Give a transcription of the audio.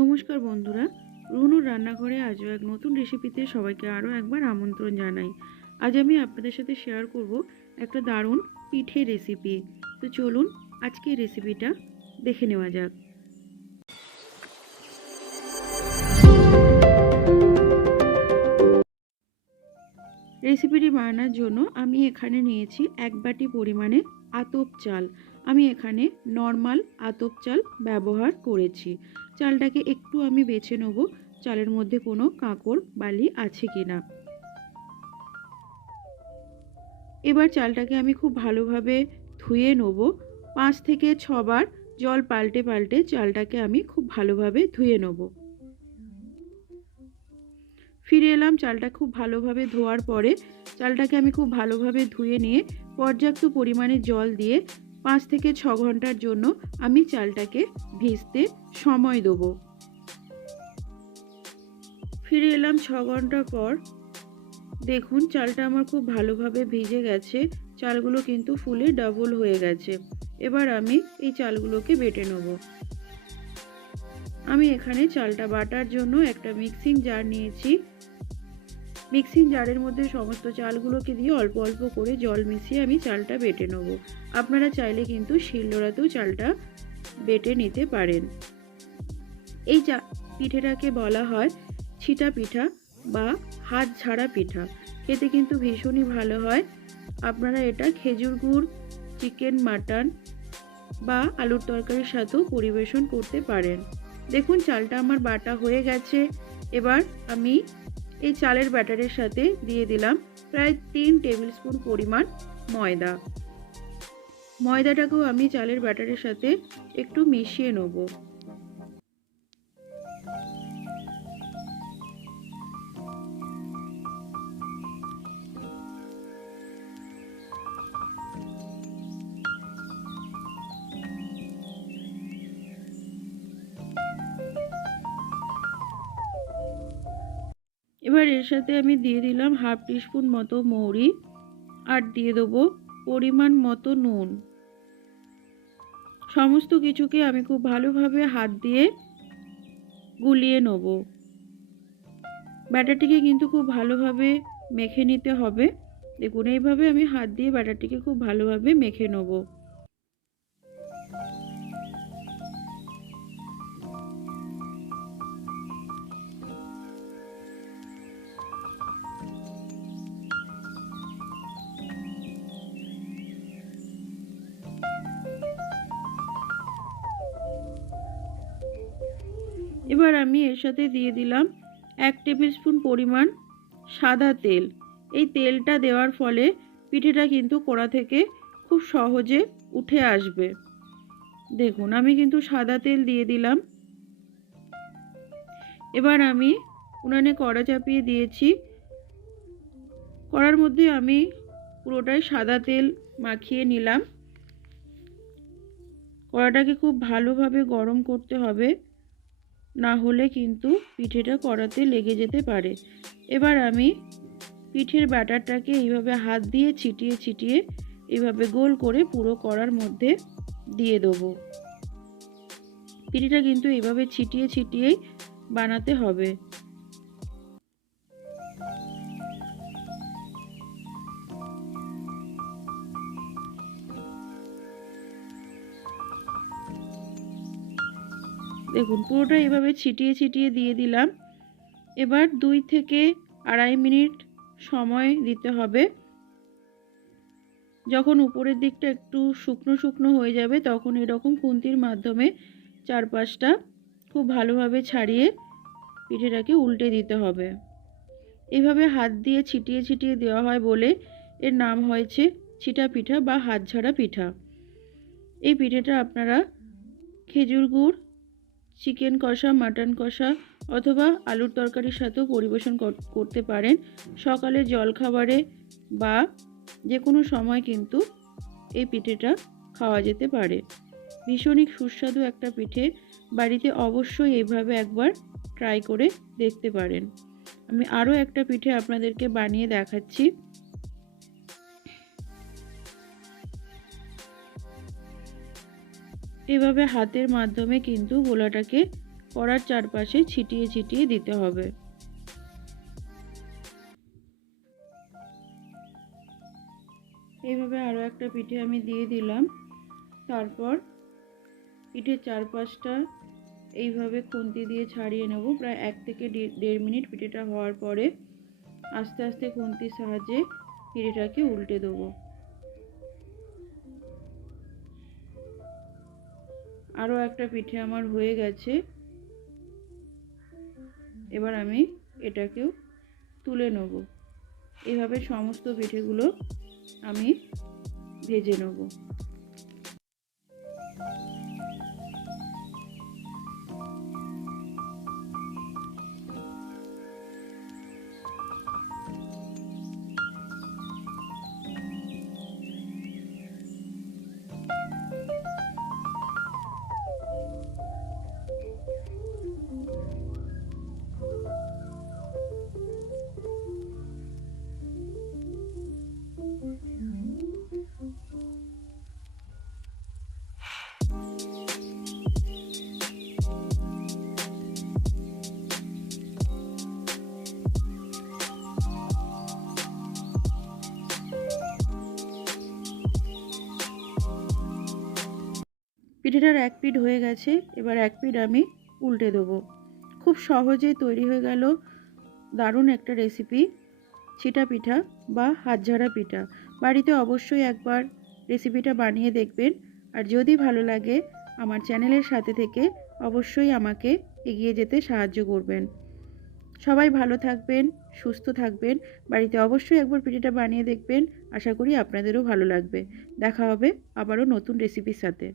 নমস্কার বন্ধুরা। রুনুর রান্নাঘরে আজও এক নতুন রেসিপিতে সবাইকে আরও একবার আমন্ত্রণ জানাই। আজ আমি আপনাদের সাথে শেয়ার করব একটা দারুণ পিঠে রেসিপি তো চলুন আজকে রেসিপিটা দেখে নেওয়া যাক। রেসিপিটি বানানোর জন্য আমি এখানে নিয়েছি এক বাটি পরিমাণে আতপ চাল। আমি এখানে নর্মাল আতপ চাল ব্যবহার করেছি। চালটাকে একটু আমি বেছে নেব, চালের মধ্যে কোনো কাঁকড় বালি আছে কি না এবার চালটাকে আমি খুব ভালোভাবে ধুয়ে নেব। পাঁচ থেকে ছবার জল পাল্টে পাল্টে চালটাকে আমি খুব ভালোভাবে ধুয়ে নেব। ফিরে এলাম চালটা খুব ভালোভাবে ধোয়ার পরে, চালটাকে আমি খুব ভালোভাবে ধুয়ে নিয়ে পর্যাপ্ত পরিমাণে জল দিয়ে পাঁচ থেকে ছ ঘণ্টার জন্য আমি চালটাকে ভিজতে সময় দেব। ফিরে এলাম ছ ঘণ্টা পর। দেখুন, চালটা আমার খুব ভালোভাবে ভিজে গেছে। চালগুলো কিন্তু ফুলে ডাবল হয়ে গেছে। এবার আমি এই চালগুলোকে বেটে নেব। আমি এখানে চালটা বাটার জন্য একটা মিক্সিং জার নিয়েছি। মিক্সিং জারের মধ্যে সমস্ত চালগুলোকে দিয়ে অল্প অল্প করে জল মিশিয়ে আমি চালটা বেটে নেব। আপনারা চাইলে কিন্তু শিলনোড়াতেও চালটা বেটে নিতে পারেন। এই চা পিঠেটাকে বলা হয় ছিটা পিঠা বা হাত ঝাড়া পিঠা। খেতে কিন্তু ভীষণই ভালো হয়। আপনারা এটা খেজুর গুড়, চিকেন মাটন বা আলুর তরকারির সাথেও পরিবেশন করতে পারেন। দেখুন, চালটা আমার বাটা হয়ে গেছে। এবার আমি এই চালের ব্যাটারের সাথে দিয়ে দিলাম প্রায় তিন টেবিল স্পুন পরিমাণ ময়দা। ময়দাটাকেও আমি চালের ব্যাটারের সাথে একটু মিশিয়ে নেব। এবার এর সাথে আমি দিয়ে দিলাম হাফ টিস্পুন মতো মৌরি আর দিয়ে দেবো পরিমাণ মতো নুন। সমস্ত কিছুকে আমি খুব ভালোভাবে হাত দিয়ে গুলিয়ে নেব। ব্যাটারটিকে কিন্তু খুব ভালোভাবে মেখে নিতে হবে। দেখুন, এইভাবে আমি হাত দিয়ে ব্যাটারটিকে খুব ভালোভাবে মেখে নেব। এবার আমি এর সাথে দিয়ে দিলাম এক টেবিল স্পুন পরিমাণ সাদা তেল। এই তেলটা দেওয়ার ফলে পিঠেটা কিন্তু কড়া থেকে খুব সহজে উঠে আসবে। দেখুন, আমি কিন্তু সাদা তেল দিয়ে দিলাম। এবার আমি উনানে কড়া চাপিয়ে দিয়েছি। কড়ার মধ্যে আমি পুরোটাই সাদা তেল মাখিয়ে নিলাম। কড়াটাকে খুব ভালোভাবে গরম করতে হবে। না হলে কিন্তু পিঠেটা কড়াতে লেগে যেতে পারে। এবার আমি পিঠের ব্যাটারটাকে এইভাবে হাত দিয়ে ছিটিয়ে ছিটিয়ে এইভাবে গোল করে পুরো করার মধ্যে দিয়ে দেবো। পিঠেটা কিন্তু এইভাবে ছিটিয়ে ছিটিয়েই বানাতে হবে। দেখুন, পুরোটা এভাবে ছিটিয়ে ছিটিয়ে দিয়ে দিলাম। এবার দুই থেকে আড়াই মিনিট সময় দিতে হবে। যখন উপরের দিকটা একটু শুকনো শুকনো হয়ে যাবে, তখন এরকম খুন্তির মাধ্যমে চারপাশটা খুব ভালোভাবে ছাড়িয়ে পিঠেটাকে উল্টে দিতে হবে। এভাবে হাত দিয়ে ছিটিয়ে ছিটিয়ে দেওয়া হয় বলে এর নাম হয়েছে ছিটা পিঠা বা হাত ঝাড়া পিঠা। এই পিঠেটা আপনারা খেজুর গুড় চিকেন কষা, মাটন কষা অথবা আলুর তরকারির সাথেও পরিবেশন করতে পারেন। সকালে জলখাবারে বা যে কোনো সময় কিন্তু এই পিঠেটা খাওয়া যেতে পারে। ভীষণই সুস্বাদু একটা পিঠে। বাড়িতে অবশ্যই এইভাবে একবার ট্রাই করে দেখতে পারেন। আমি আরও একটা পিঠে আপনাদেরকে বানিয়ে দেখাচ্ছি। এভাবে হাতের মাধ্যমে কিন্তু গোলাটাকে কড়ার চারপাশে ছিটিয়ে ছিটিয়ে দিতে হবে। এইভাবে আরও একটা পিঠে আমি দিয়ে দিলাম। তারপর পিঠের চারপাশটা এইভাবে খুন্তি দিয়ে ছাড়িয়ে নেব। প্রায় এক থেকে দেড় মিনিট পিঠেটা হওয়ার পরে আস্তে আস্তে খুন্তির সাহায্যে পিঠেটাকে উল্টে দেবো। আরও একটা পিঠে আমার হয়ে গেছে। এবার আমি এটাকেও তুলে নেব। এভাবে সমস্ত পিঠেগুলো আমি ভেজে নেব। পিঠেটার এক পিঠ হয়ে গেছে, এবার এক পিঠ আমি উল্টে দেবো। খুব সহজেই তৈরি হয়ে গেল দারুণ একটা রেসিপি ছিটা পিঠা বা হাতঝাড়া পিঠা। বাড়িতে অবশ্যই একবার রেসিপিটা বানিয়ে দেখবেন, আর যদি ভালো লাগে আমার চ্যানেলের সাথে থেকে অবশ্যই আমাকে এগিয়ে যেতে সাহায্য করবেন। সবাই ভালো থাকবেন, সুস্থ থাকবেন, বাড়িতে অবশ্যই একবার পিঠেটা বানিয়ে দেখবেন, আশা করি আপনাদেরও ভালো লাগবে। দেখা হবে আবারও নতুন রেসিপির সাথে।